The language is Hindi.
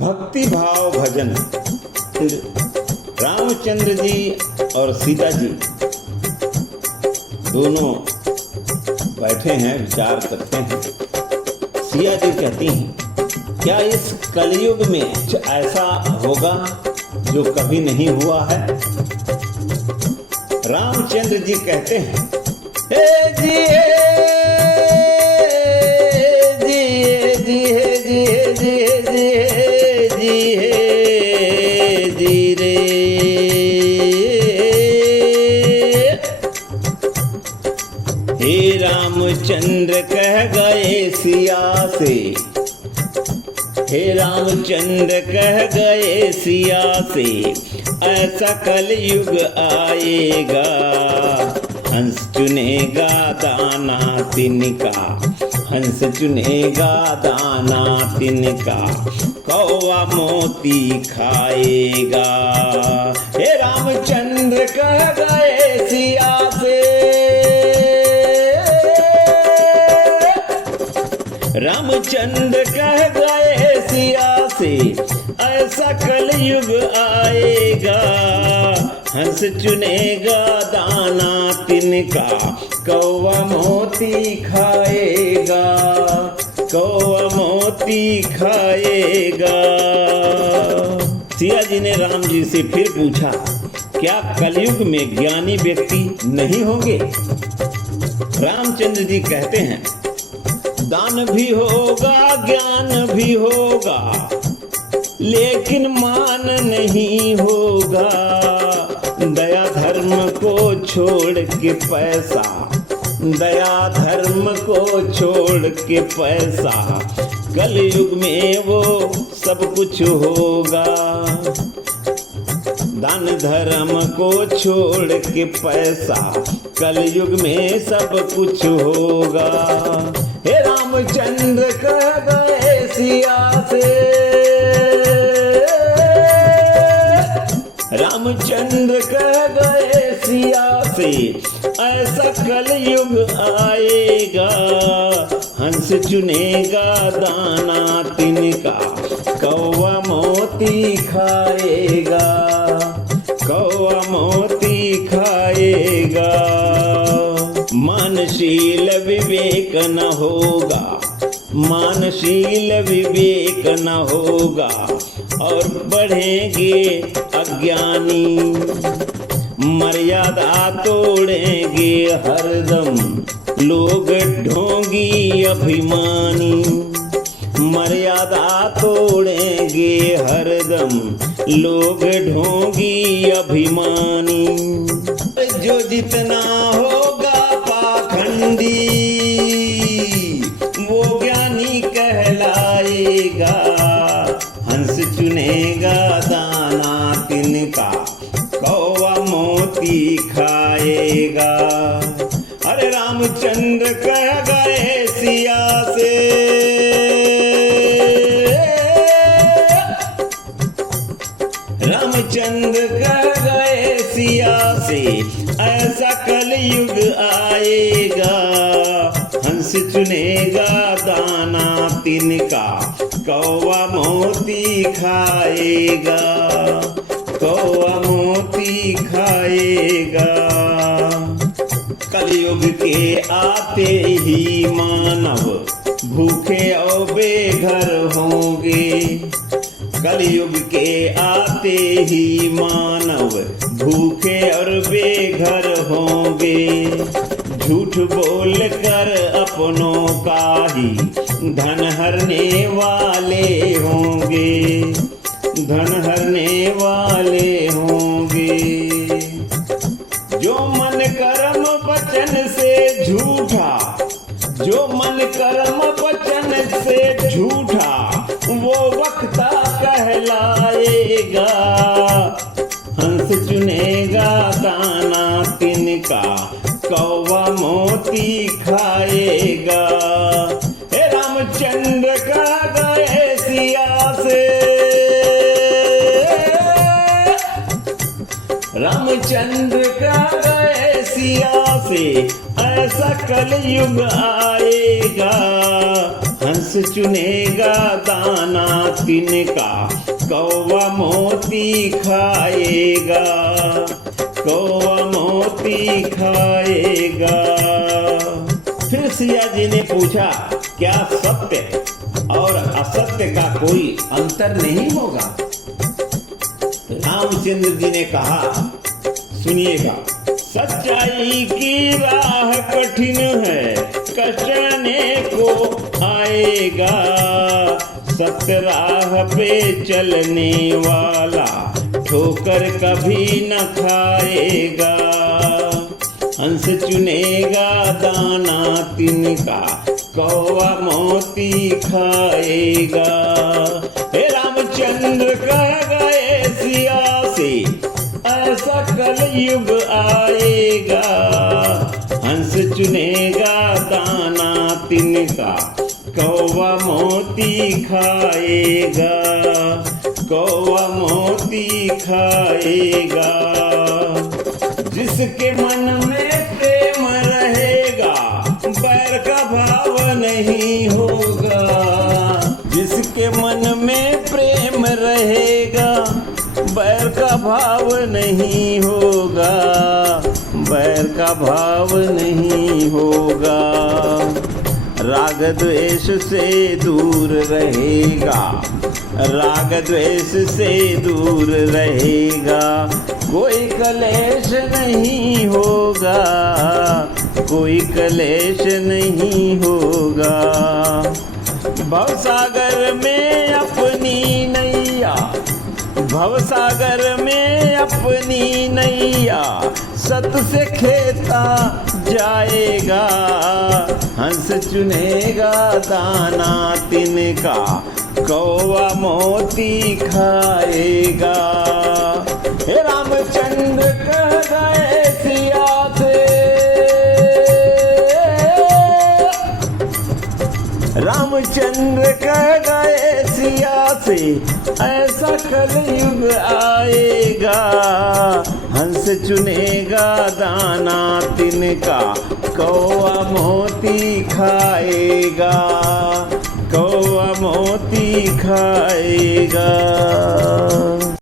भक्ति भाव भजन। फिर रामचंद्र जी और सीता जी दोनों बैठे हैं, विचार करते हैं। सिया जी कहती हैं, क्या इस कलयुग में कुछ ऐसा होगा जो कभी नहीं हुआ है? रामचंद्र जी कहते हैं, हे जी हे रामचंद्र कह गए सिया से, हे रामचंद्र कह गए सिया से, ऐसा कलयुग आएगा, हंस चुनेगा दाना तिनका, हंस चुनेगा दाना तिनका, कौवा मोती खाएगा। हे रामचंद्र कह गए सिया से, रामचंद्र कह गए सिया से, ऐसा कलयुग आएगा, हंस चुनेगा दाना तिनका, कौवा मोती खाएगा, कौवा मोती खाएगा। सिया जी ने राम जी से फिर पूछा, क्या कलयुग में ज्ञानी व्यक्ति नहीं होंगे? रामचंद्र जी कहते हैं, दान भी होगा ज्ञान भी होगा, लेकिन मान नहीं होगा, दया धर्म को छोड़ के पैसा, दया धर्म को छोड़ के पैसा, कलयुग में वो सब कुछ होगा, दान धर्म को छोड़ के पैसा, कलयुग में सब कुछ होगा। हे रामचंद्र कह गए सिया से, रामचंद्र कह गए सिया से, ऐसा कलयुग आएगा, हंस चुनेगा दाना तिनका, कौवा मोती खाएगा, कौवा मोती खाएगा। मानशील विवेक न होगा, मानशील विवेक न होगा, और बढ़ेंगे अज्ञानी, मर्यादा तोड़ेंगे हरदम, लोग ढोंगी अभिमानी, मर्यादा तोड़ेंगे हरदम, लोग ढोंगी अभिमानी। जो जितना होगा पाखंडी, वो ज्ञानी कहलाएगा, हंस चुनेगा दाना तिनका, कौवा मोती खाएगा। अरे रामचंद्र कह गए सिया से, रामचंद्र कह गए सिया से, ऐसा कलयुग आएगा, हंस चुनेगा दाना तिनका, कौवा मोती खाएगा, कौवा मोती खाएगा। कलयुग के आते ही मानव भूखे और बेघर होंगे, कलयुग के आते ही मानव भूखे और बेघर होंगे, झूठ बोल कर अपनों का ही धन हरने वाले होंगे, धन हरने वाले होंगे। जो मन कर्म वचन से झूठा, जो मन कर्म वचन से झूठा, वो वक्ता कहलाएगा, हंस चुनेगा दाना तिनका, कौवा मोती खाएगा। हे रामचंद्र कह गए सिया से, रामचंद्र कह गए सिया से, ऐसा कलयुग आएगा, हंस हंस चुनेगा दाना तिनका, कौवा मोती खाएगा, कौवा मोती खाएगा। फिर सिया जी ने पूछा, क्या सत्य और असत्य का कोई अंतर नहीं होगा? रामचंद्र जी ने कहा, सुनिएगा, सच्चाई की राह कठिन है, कष्टने को आएगा, सत्य राह पे चलने वाला ठोकर कभी न खाएगा। हंस चुनेगा दाना तिनका, कौवा मोती खाएगा। हे रामचंद्र कह गए सिया से, ऐसा कलयुग आएगा, हंस चुनेगा दाना तिनका, कौवा मोती खाएगा, कौवा मोती खाएगा। जिसके मन में प्रेम रहेगा, बैर का भाव नहीं होगा, जिसके मन में प्रेम रहेगा, बैर का भाव नहीं होगा, बैर का भाव नहीं होगा। राग द्वेष से दूर रहेगा, राग द्वेष से दूर रहेगा, कोई कलेश नहीं होगा, कोई कलेश नहीं होगा। भवसागर में अपनी नैया, भवसागर में अपनी नैया, सत से खेता जाएगा, हंस चुनेगा दाना तिनका, कौवा मोती खाएगा। हे रामचंद्र कह गए सिया से, रामचंद्र कह गए सिया से, ऐसा कलयुग आएगा, हंस चुनेगा दाना तिनका, कौवा मोती खाएगा, कौवा मोती खाएगा।